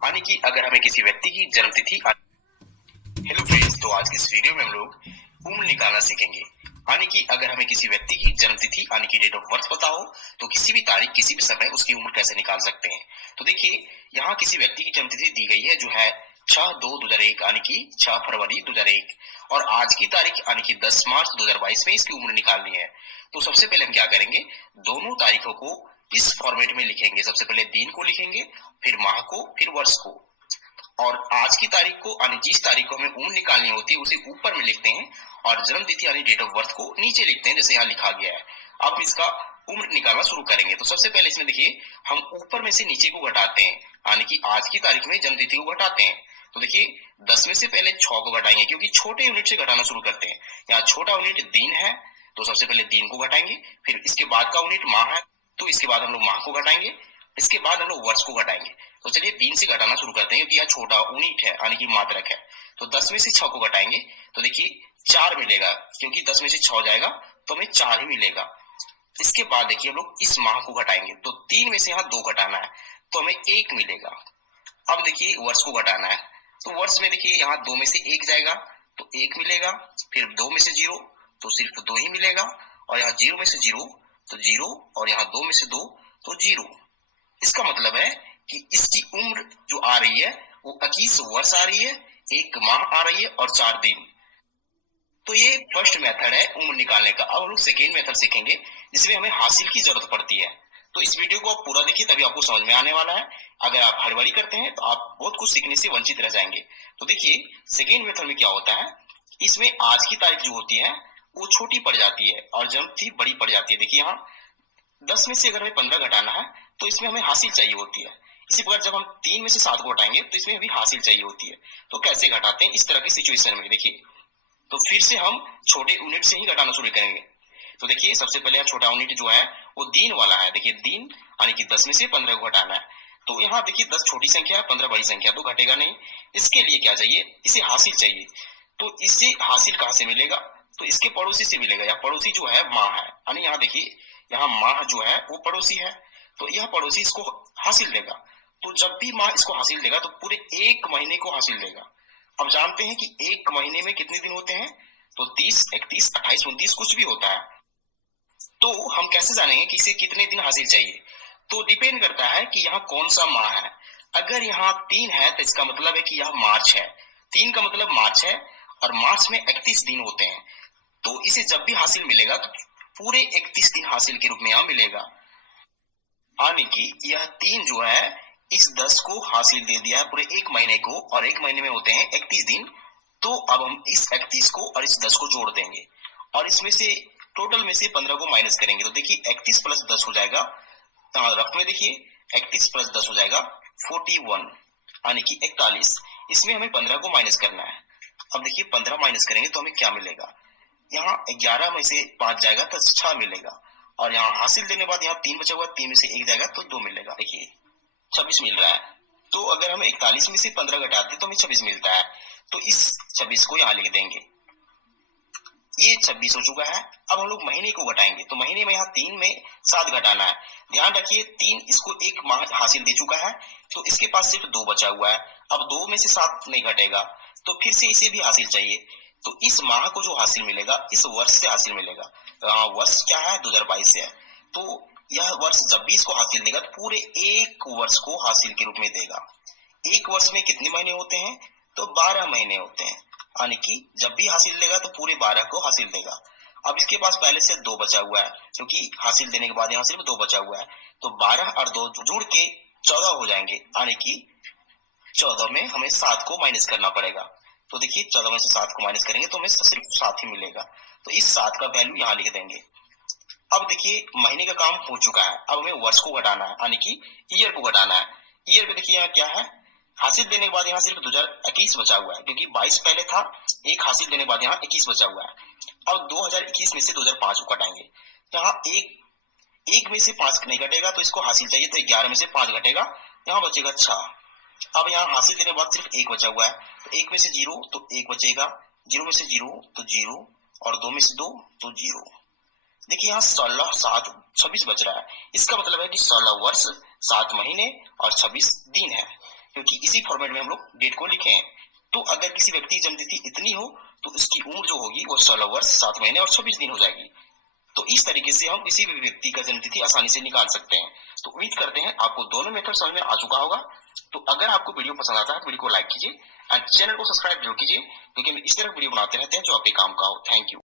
यानी कि अगर हमें किसी व्यक्ति की जन्मतिथि। हेलो फ्रेंड्स, तो आज की इस वीडियो में हम लोग उम्र निकालना सीखेंगे। यानी कि अगर हमें किसी व्यक्ति की जन्मतिथि यानी कि डेट ऑफ बर्थ पता हो तो किसी भी तारीख किसी भी समय उसकी उम्र कैसे निकाल सकते हैं। तो देखिए, यहाँ किसी व्यक्ति की जन्मतिथि दी गई है जो है 6/2/2001 यानी कि 6 फरवरी 2001 और आज की तारीख यानी कि 10 मार्च 2022 में इसकी उम्र निकालनी है। तो सबसे पहले हम क्या करेंगे, दोनों तारीखों को इस फॉर्मेट में लिखेंगे। सबसे पहले दिन को लिखेंगे, फिर माह को, फिर वर्ष को, और आज की तारीख को यानी जिस तारीख को हमें उम्र निकालनी होती है उसे ऊपर में लिखते हैं और जन्म तिथि यानी डेट ऑफ बर्थ को नीचे लिखते हैं, जैसे यहाँ लिखा गया है। अब हम इसका उम्र निकालना शुरू करेंगे। तो सबसे पहले इसमें देखिए, हम ऊपर में से नीचे को घटाते हैं, यानी कि आज की तारीख में जन्म तिथि को घटाते हैं। तो देखिए, 10 में से पहले 6 को घटाएंगे क्योंकि छोटे यूनिट से घटाना शुरू करते हैं। यहाँ छोटा यूनिट दिन है तो सबसे पहले दिन को घटाएंगे, फिर इसके बाद का यूनिट माह है तो इसके बाद हम लोग माह को घटाएंगे, इसके बाद हम लोग वर्ष को घटाएंगे। तो चलिए दिन से घटाना शुरू करते हैं क्योंकि यह छोटा यूनिट है यानी कि मात्रक है। तो 10 में से 6 को घटाएंगे तो देखिए 4 मिलेगा, क्योंकि 10 में से 6 जाएगा तो हमें 4 ही मिलेगा। इसके बाद देखिए हम लोग इस माह को घटाएंगे तो 3 में से यहाँ 2 घटाना है तो हमें 1 मिलेगा। अब देखिए वर्ष को घटाना है तो वर्ष में देखिए यहाँ 2 में से 1 जाएगा तो 1 मिलेगा, फिर 2 में से 0 तो सिर्फ 2 ही मिलेगा, और यहाँ 0 में से 0 तो 0, और यहाँ 2 में से 2 तो 0। इसका मतलब है कि इसकी उम्र जो आ रही है वो 21 वर्ष आ रही है, 1 माह आ रही है और 4 दिन। तो ये फर्स्ट मेथड है उम्र निकालने का। अब हम लोग सेकेंड मेथड सीखेंगे जिसमें हमें हासिल की जरूरत पड़ती है। तो इस वीडियो को आप पूरा देखिए, तभी आपको समझ में आने वाला है। अगर आप हड़बड़ी करते हैं तो आप बहुत कुछ सीखने से वंचित रह जाएंगे। तो देखिए सेकेंड मेथड में क्या होता है, इसमें आज की तारीख जो होती है वो छोटी पड़ जाती है और जन्म तिथि बड़ी पड़ जाती है। देखिए यहाँ 10 में से अगर हमें 15 घटाना है तो इसमें हमें हासिल चाहिए होती है। इसी प्रकार जब हम 3 में से 7 को घटाएंगे तो इसमें भी हासिल चाहिए होती है। तो कैसे घटाते हैं इस तरह की सिचुएशन में, देखिए तो फिर से हम छोटे यूनिट से ही घटाना शुरू करेंगे। तो देखिए सबसे पहले छोटा यूनिट जो है वो दिन वाला है। देखिए दिन यानी कि 10 में से 15 को घटाना है। तो यहाँ देखिए 10 छोटी संख्या है, 15 बड़ी संख्या, तो घटेगा नहीं। इसके लिए क्या चाहिए, इसे हासिल चाहिए। तो इससे हासिल कहाँ से मिलेगा, तो इसके पड़ोसी से मिलेगा। या पड़ोसी जो है माह है, यानी यहाँ देखिए यहाँ माह जो है वो पड़ोसी है, तो यह पड़ोसी इसको हासिल देगा। तो जब भी माह इसको हासिल देगा तो पूरे 1 महीने को हासिल देगा। अब जानते हैं कि 1 महीने में कितने दिन होते हैं, तो 30, 31, 28, 29 कुछ भी होता है। तो हम कैसे जानेंगे कि इसे कितने दिन हासिल चाहिए, तो डिपेंड करता है कि यहाँ कौन सा माह है। अगर यहाँ 3 है तो इसका मतलब है कि यह मार्च है। 3 का मतलब मार्च है और मार्च में 31 दिन होते हैं। तो इसे जब भी हासिल मिलेगा तो पूरे 31 दिन हासिल के रूप में यहाँ मिलेगा। यानी कि यह 3 जो है इस 10 को हासिल दे दिया है पूरे 1 महीने को, और 1 महीने में होते हैं 31 दिन। तो अब हम इस 31 को और इस 10 को जोड़ देंगे और इसमें से टोटल में से 15 को माइनस करेंगे। तो देखिए 31 प्लस 10 हो जाएगा, रफ में देखिए 31 प्लस 10 हो जाएगा 41 यानी कि 41। इसमें हमें 15 को माइनस करना है। अब देखिए 15 माइनस करेंगे तो हमें क्या मिलेगा, यहाँ 11 में से 5 जाएगा तो 6 मिलेगा, और यहाँ हासिल देने बाद यहाँ 3 बचा हुआ, 3 में से 1 जाएगा तो 2 मिलेगा। देखिए 26 मिल रहा है। तो अगर हम 41 में से 15 घटाते तो हमें 26 मिलता है। तो इस 26 को यहाँ लिख देंगे। ये 26 हो चुका है। अब हम लोग महीने को घटाएंगे तो महीने में यहाँ 3 में 7 घटाना है। ध्यान रखिए 3 इसको 1 माह हासिल दे चुका है तो इसके पास सिर्फ 2 बचा हुआ है। अब 2 में से 7 नहीं घटेगा तो फिर से इसे भी हासिल चाहिए। तो इस माह को जो हासिल मिलेगा इस वर्ष से हासिल मिलेगा। वर्ष क्या है, 2022 से है। तो यह वर्ष जब भी इसको हासिल देगा तो पूरे 1 वर्ष को हासिल के रूप में देगा। 1 वर्ष में कितने महीने होते हैं, तो 12 महीने होते हैं। यानी कि जब भी हासिल देगा तो पूरे 12 को हासिल देगा। अब इसके पास पहले से 2 बचा हुआ है, क्योंकि हासिल देने के बाद यहाँ सिर्फ 2 बचा हुआ है। तो 12 और 2 जुड़ के 14 हो जाएंगे, यानी कि 14 में हमें 7 को माइनस करना पड़ेगा। तो देखिए 14 में से 7 को माइनस करेंगे तो हमें सिर्फ 7 ही मिलेगा। तो इस 7 का वैल्यू यहाँ लिख देंगे। अब देखिए महीने का काम हो चुका है। अब हमें वर्ष को घटाना है, यानी कि ईयर को घटाना है। ईयर में देखिए यहाँ क्या है, हासिल देने के बाद यहाँ सिर्फ 2021 बचा हुआ है, क्योंकि 22 पहले था, 1 हासिल देने के बाद यहाँ 21 बचा हुआ है। अब 2021 में से 2005 को घटाएंगे। यहाँ एक में से 5 नहीं घटेगा तो इसको हासिल चाहिए, तो 11 में से 5 घटेगा, यहाँ बचेगा 6। अब यहाँ हासिल देने के बाद सिर्फ 1 बचा हुआ है, तो 1 में से 0 तो 1 बचेगा, 0 में से 0 तो 0, और 2 में से 2 तो 0। देखिए यहाँ 16 7 26 बच रहा है, इसका मतलब है कि 16 वर्ष 7 महीने और 26 दिन है, क्योंकि इसी फॉर्मेट में हम लोग डेट को लिखे हैं। तो अगर किसी व्यक्ति की जन्मतिथि इतनी हो तो इसकी उम्र जो होगी वो 16 वर्ष 7 महीने और 26 दिन हो जाएगी। तो इस तरीके से हम किसी भी व्यक्ति का जन्मतिथि आसानी से निकाल सकते हैं। तो उम्मीद करते हैं आपको दोनों मेथड समझ में आ चुका होगा। तो अगर आपको वीडियो पसंद आता है तो वीडियो को लाइक कीजिए एंड चैनल को सब्सक्राइब जरूर कीजिए, क्योंकि हम इस तरह वीडियो बनाते रहते हैं जो आपके काम का हो। Thank you.